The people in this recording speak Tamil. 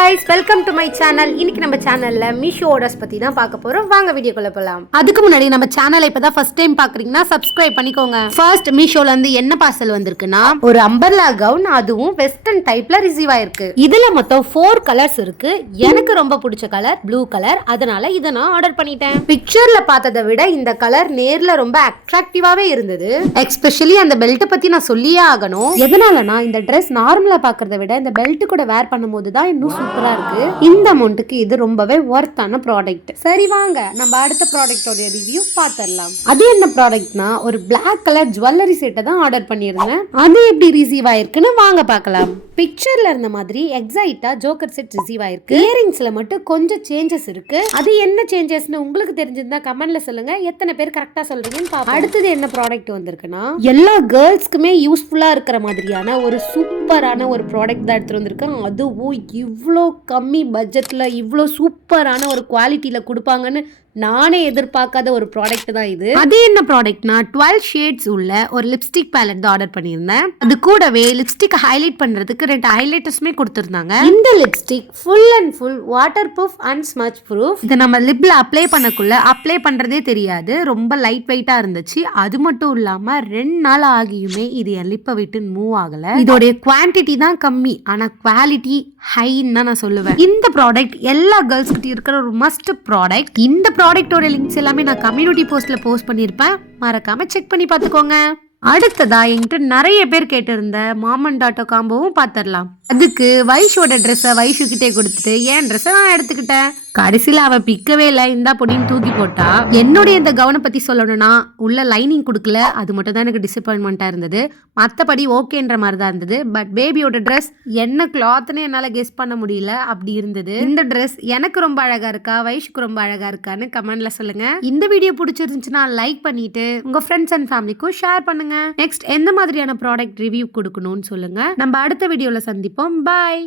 guys, welcome to my channel. இன்னைக்கு நம்ம சேனல்ல மீஷோ ஆர்டர்ஸ் பத்தி தான் பார்க்க போறோம். வாங்க வீடியோக்குள்ள போலாம். அதுக்கு முன்னாடி நம்ம சேனலை இப்பதான் ஃபர்ஸ்ட் டைம் பாக்குறீங்கன்னா சப்ஸ்கிரைப் பண்ணிக்கோங்க. ஃபர்ஸ்ட் மீஷோல இருந்து என்ன பார்சல் வந்திருக்குன்னா ஒரு அம்பர்லா கவுன், அதுவும் வெஸ்டர்ன் டைப்ல ரிசீவ் ஆயிருக்கு. இதுல மொத்தம் 4 கலர்ஸ் இருக்கு. எனக்கு ரொம்ப பிடிச்ச கலர் ப்ளூ கலர், அதனால இதை நான் ஆர்டர் பண்ணிட்டேன். பிக்சர்ல பார்த்ததை விட இந்த கலர் நேர்ல ரொம்ப அட்ராக்டிவாவே இருந்தது. எஸ்பெஷலி அந்த பெல்ட் பத்தி நான் சொல்லியே ஆகணும். எதனாலனா இந்த ட்ரெஸ் நார்மலா பாக்குறத விட இந்த பெல்ட் கூட வேர் பண்ணும்போது தான் இன்னும் சூப்பரா இருக்கு. இந்த அமௌண்ட்டுக்கு இது ரொம்பவே ஒர்த்தான ப்ராடக்ட். சரி வாங்க நம்ம அடுத்த ப்ராடக்ட்டோட ரிவ்யூ பார்த்தறலாம். அது என்ன ப்ராடக்ட்னா ஒரு Black கலர் ஜுவல்லரி செட்டை தான் ஆர்டர் பண்ணியிருந்தேன். அது எப்படி ரிசீவ் ஆயிருக்குன்னு வாங்க பார்க்கலாம். பிக்சர்ல இருந்த மாதிரி எக்ஸைட்டா ஜோக்கர் செட் ரிசீவ் ஆயிருக்கு. இயரிங்ஸ்ல மட்டும் கொஞ்சம் சேஞ்சஸ் இருக்கு. அது என்ன சேஞ்சஸ்னு உங்களுக்கு தெரிஞ்சிருந்தா கமெண்ட்ல சொல்லுங்க. எத்தனை பேர் கரெக்டா சொல்றீங்கன்னு பாப்போம். அடுத்தது என்ன ப்ராடக்ட் வந்திருக்குன்னா எல்லா கேர்ள்ஸ்க்குமே யூஸ்ஃபுல்லா இருக்கிற மாதிரியான ஒரு சூப்பரான ஒரு ப்ராடக்ட் தான் எடுத்துட்டு வந்திருக்கேன். அதுவும் இவ்வளோ கம்மி பட்ஜெட்ல இவ்வளோ சூப்பரான ஒரு குவாலிட்டியில கொடுப்பாங்கன்னு நானே எதிர்பார்க்காத ஒரு ப்ராடக்ட் தான் இது. அது என்ன ப்ராடக்ட்னா 12 ஷேட்ஸ் உள்ள ஒரு லிப்ஸ்டிக் பேலட் தான் ஆர்டர் பண்ணியிருந்தேன். அது கூடவே லிப்ஸ்டிக் ஹைலைட் பண்றதுக்கு 2 ஹைலைட்டர்ஸ்மே கொடுத்திருந்தாங்க. இந்த lipstick full and full water proof and smudge proof. இதை நம்ம லிப்ல அப்ளை பண்ணக்குள்ள அப்ளை பண்றதே தெரியாது. ரொம்ப லைட் வெயிட்டா இருந்துச்சு. அது மட்டும் இல்லாம 2 நாள் ஆகியுமே இது என் லிப்பை விட்டு மூவ் ஆகல. இதோடைய குவான்டிட்டி தான் கம்மி, ஆனா குவாலிட்டி ஹைன்னு தான் நான் சொல்லுவேன். இந்த ப்ராடக்ட் எல்லா கேர்ள்ஸ் கிட்ட இருக்கிற ஒரு மஸ்ட் ப்ராடக்ட். இந்த ப்ராடக்ட்டோட லிங்க்ஸ் எல்லாமே நான் கம்யூனிட்டி போஸ்ட்ல போஸ்ட் பண்ணியிருப்பேன். மறக்காம செக் பண்ணி பார்த்துக்கோங்க. அடுத்ததா என்கிட்ட நிறைய பேர் கேட்டிருந்த மாம் அண்ட் டாட்டர் காம்போவும் பார்த்துடலாம். அதுக்கு வைஷோட ட்ரெஸ்ஸை வைஷு கிட்டே கொடுத்துட்டு என் ட்ரெஸ்ஸை நான் எடுத்துக்கிட்டேன். கடைசியில் அவ பிக்கவே இல்லை, இந்தா பொடின்னு தூக்கி போட்டா. என்னுடைய இந்த கவனை பற்றி சொல்லணும்னா உள்ள லைனிங் கொடுக்கல, அது மட்டும் தான் எனக்கு டிசப்பாயின்மெண்ட்டாக இருந்தது. மற்றபடி ஓகேன்ற மாதிரி தான் இருந்தது. பட் பேபியோட ட்ரெஸ் என்ன கிளாத்னு என்னால் கெஸ் பண்ண முடியல, அப்படி இருந்தது. இந்த ட்ரெஸ் எனக்கு ரொம்ப அழகாக இருக்கா, வைஷுக்கு ரொம்ப அழகாக இருக்கான்னு கமெண்ட்ல சொல்லுங்க. இந்த வீடியோ பிடிச்சிருந்துச்சுன்னா லைக் பண்ணிட்டு உங்கள் ஃப்ரெண்ட்ஸ் அண்ட் ஃபேமிலிக்கும் ஷேர் பண்ணுங்க. நெக்ஸ்ட் எந்த மாதிரியான ப்ராடக்ட் ரிவ்யூ கொடுக்கணும்னு சொல்லுங்க. நம்ம அடுத்த வீடியோவில் சந்திப்போம். பாய்.